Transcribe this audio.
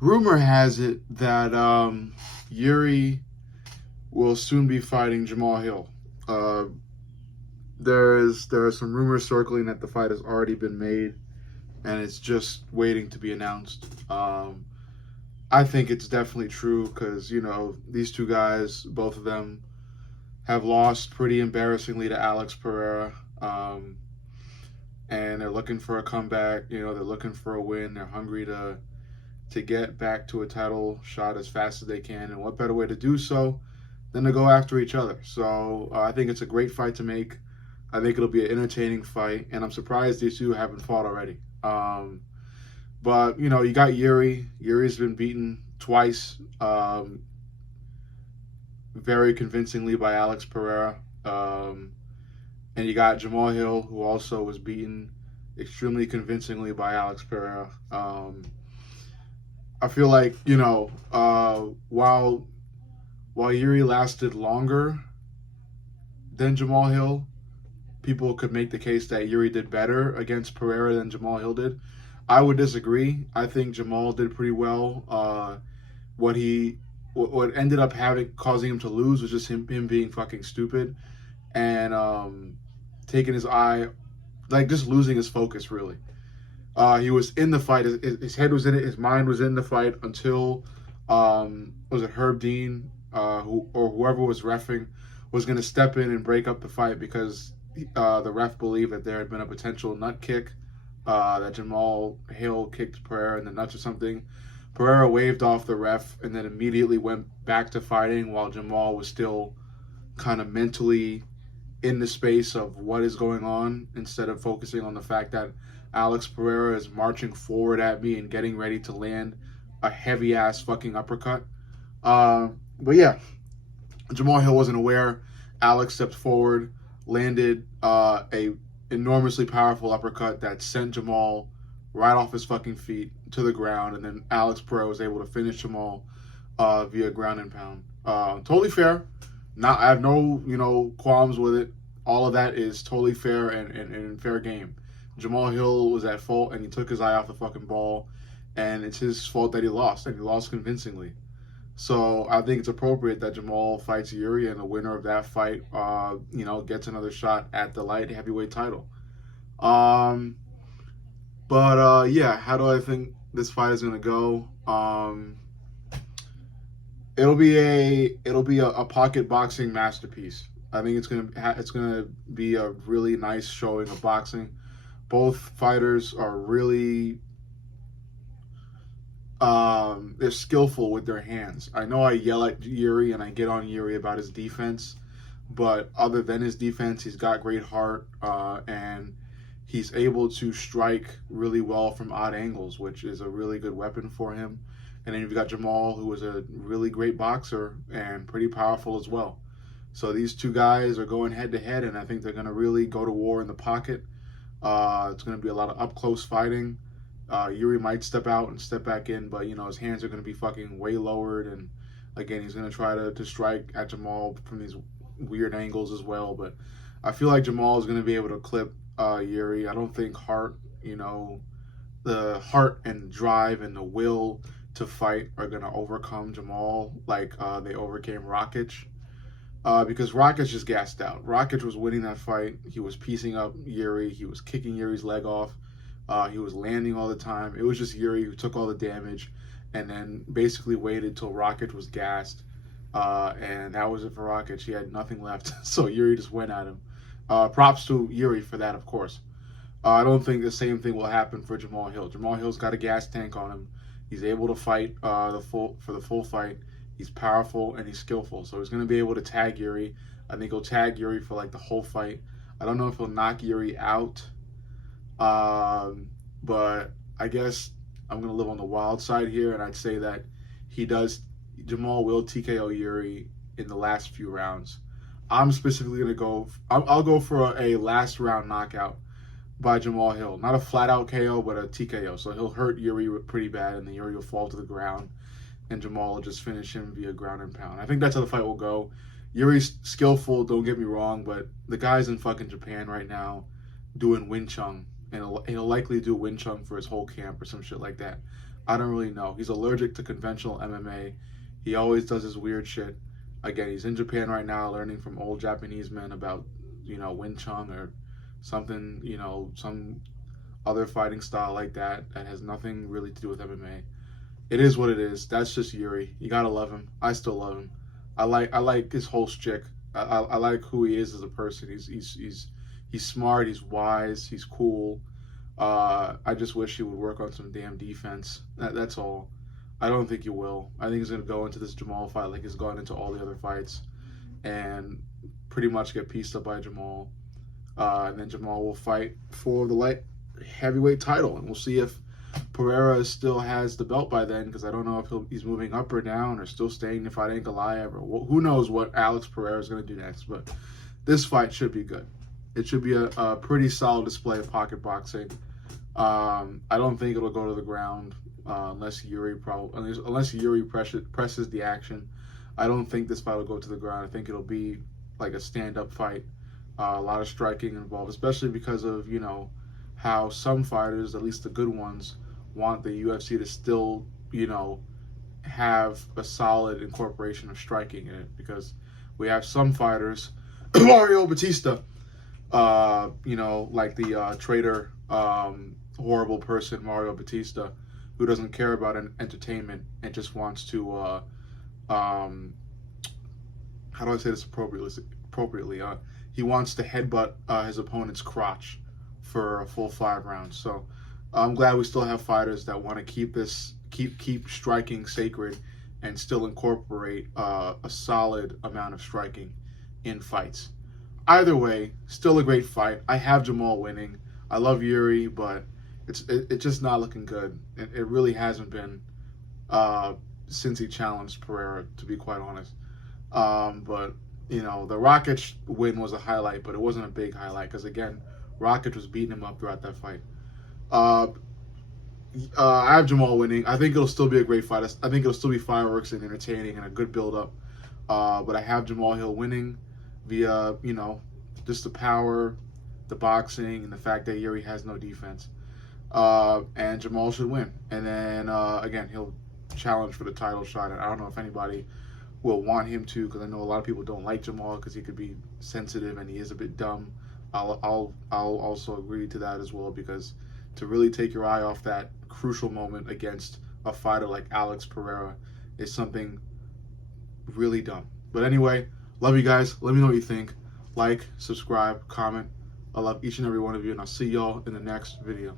Rumor has it that Yuri will soon be fighting Jamal Hill. Uh, there are some rumors circling that the fight has already been made and it's just waiting to be announced. I think it's definitely true because these two guys, both of them, have lost pretty embarrassingly to Alex Pereira. And they're looking for a comeback. They're looking for a win. They're hungry to get back to a title shot as fast as they can. And what better way to do so than to go after each other? So I think it's a great fight to make. I think it'll be an entertaining fight, and I'm surprised these two haven't fought already. But you got Yuri. Yuri's been beaten twice, very convincingly by Alex Pereira. And you got Jamal Hill, who also was beaten extremely convincingly by Alex Pereira. I feel like while Yuri lasted longer than Jamal Hill, people could make the case that Yuri did better against Pereira than Jamal Hill did. I would disagree. I think Jamal did pretty well. What ended up causing him to lose was just him being fucking stupid and taking his eye, like just losing his focus really. He was in the fight. His head was in it. His mind was in the fight until was it Herb Dean whoever was reffing was going to step in and break up the fight because the ref believed that there had been a potential nut kick, that Jamal Hill kicked Pereira in the nuts or something. Pereira waved off the ref and then immediately went back to fighting while Jamal was still kind of mentally in the space of what is going on instead of focusing on the fact that Alex Pereira is marching forward at me and getting ready to land a heavy ass fucking uppercut. But yeah, Jamal Hill wasn't aware. Alex stepped forward, landed a enormously powerful uppercut that sent Jamal right off his fucking feet to the ground, and then Alex Pereira was able to finish Jamal via ground and pound. Totally fair. I have no qualms with it. All of that is totally fair and fair game. Jamal Hill was at fault and he took his eye off the fucking ball, and it's his fault that he lost, and he lost convincingly. So I think it's appropriate that Jamal fights Yuri, and the winner of that fight, gets another shot at the light heavyweight title. Yeah, how do I think this fight is gonna go? It'll be a pocket boxing masterpiece. I think it's gonna be a really nice showing of boxing. Both fighters are really they're skillful with their hands. I know I yell at Yuri and I get on Yuri about his defense, but other than his defense, he's got great heart and he's able to strike really well from odd angles, which is a really good weapon for him. And then you've got Jamal, who is a really great boxer and pretty powerful as well. So these two guys are going head to head, and I think they're going to really go to war in the pocket. It's going to be a lot of up close fighting. Yuri might step out and step back in, but his hands are going to be fucking way lowered, and again he's going to try to strike at Jamal from these weird angles as well. But I feel like Jamal is going to be able to clip Yuri. I don't think the heart and drive and the will to fight are going to overcome Jamal like they overcame Rakic. Because Rakic just gassed out. Rakic was winning that fight. He was piecing up Yuri. He was kicking Yuri's leg off. He was landing all the time. It was just Yuri who took all the damage and then basically waited till Rakic was gassed. And that was it for Rakic. He had nothing left. So Yuri just went at him. Props to Yuri for that, of course. I don't think the same thing will happen for Jamal Hill. Jamal Hill's got a gas tank on him. He's able to fight the full fight. He's powerful and he's skillful. So he's going to be able to tag Yuri. I think he'll tag Yuri for like the whole fight. I don't know if he'll knock Yuri out. But I guess I'm going to live on the wild side here, and I'd say that Jamal will TKO Yuri in the last few rounds. I'm specifically going to I'll go for a last round knockout by Jamal Hill. Not a flat out KO, but a TKO. So he'll hurt Yuri pretty bad, and then Yuri will fall to the ground, and Jamal will just finish him via ground and pound. I think that's how the fight will go. Yuri's skillful, don't get me wrong, but the guy's in fucking Japan right now doing Wing Chun, and he'll likely do Wing Chun for his whole camp or some shit like that. I don't really know. He's allergic to conventional MMA. He always does his weird shit. Again, he's in Japan right now learning from old Japanese men about, Wing Chun or something, some other fighting style like that has nothing really to do with MMA. It is what it is. That's just Yuri. You gotta love him. I still love him. I like his whole shtick. I like who he is as a person. He's smart. He's wise. He's cool. I just wish he would work on some damn defense. That's all. I don't think he will. I think he's gonna go into this Jamal fight like he's gone into all the other fights, and pretty much get pieced up by Jamal. And then Jamal will fight for the light heavyweight title, and we'll see if Pereira still has the belt by then, because I don't know if he's moving up or down or still staying to fight Ankalaev, or who knows what Alex Pereira is going to do next. But this fight should be good. It should be a pretty solid display of pocket boxing. I don't think it'll go to the ground unless Yuri presses the action. I don't think this fight will go to the ground. I think it'll be like a stand-up fight. A lot of striking involved, especially because of how some fighters, at least the good ones, want the UFC to still have a solid incorporation of striking in it, because we have some fighters, Mario Batista, like the traitor, horrible person Mario Batista, who doesn't care about entertainment and just wants to, how do I say this appropriately? He wants to headbutt his opponent's crotch for a full 5 rounds. So I'm glad we still have fighters that want to keep striking sacred and still incorporate a solid amount of striking in fights. Either way, still a great fight. I have Jamal winning. I love Yuri, but it's just not looking good. It really hasn't been since he challenged Pereira, to be quite honest. But the Rakic win was a highlight, but it wasn't a big highlight because, again, Rakic was beating him up throughout that fight. I have Jamal winning. I think it'll still be a great fight. I think it'll still be fireworks and entertaining and a good build-up. But I have Jamal Hill winning via, just the power, the boxing, and the fact that Yuri has no defense. And Jamal should win. And then, again, he'll challenge for the title shot. And I don't know if anybody will want him to, because I know a lot of people don't like Jamal because he could be sensitive and he is a bit dumb. I'll also agree to that as well, because to really take your eye off that crucial moment against a fighter like Alex Pereira is something really dumb. But anyway, love you guys. Let me know what you think. Like, subscribe, comment. I love each and every one of you, and I'll see y'all in the next video.